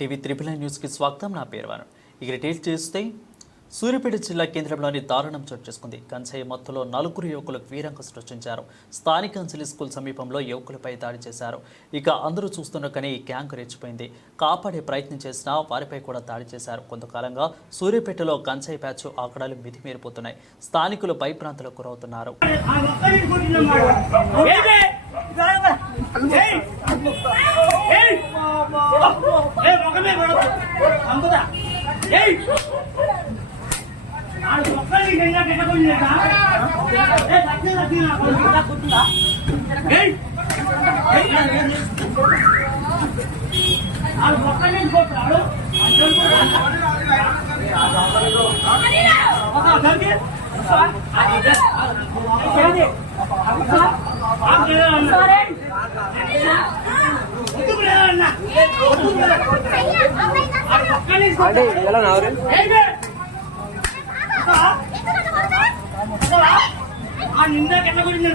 TV triple న్యూస్కి స్వాగతం. నా పేరు వారు ఇక డీల్ చేస్తే సూర్యాపేట జిల్లా కేంద్రంలోని దారుణం చోటు చేసుకుంది. కంచాయి మత్తులో నలుగురు యువకులకు వీరంగ సృష్టించారు. స్థానిక అంజలి స్కూల్ సమీపంలో యువకులపై దాడి చేశారు. ఇక అందరూ చూస్తుండగానే ఈ గ్యాంగ్ రెచ్చిపోయింది. కాపాడే ప్రయత్నం చేసినా వారిపై కూడా దాడి చేశారు. కొంతకాలంగా సూర్యాపేటలో కంచాయి ప్యాచ్ ఆకడాలు మితిమీరిపోతున్నాయి. స్థానికులు భయభ్రాంతులకు గురవుతున్నారు ఆ ఒక్కరిని కొట్టినమాట. ఏంటి? ఏయ్! ఏయ్! ఏయ్, మొఖమే చంపుతా. ఏయ్! ఆడు ఒక్కరిని నిన్న పెట్టకొట్టినాడా? ఏయ్, సత్యం సత్యం నా కొడుకు. ఏయ్! ఆడు ఒక్కరిని. అందరూ నావరు నిందాకెట్లా గురించి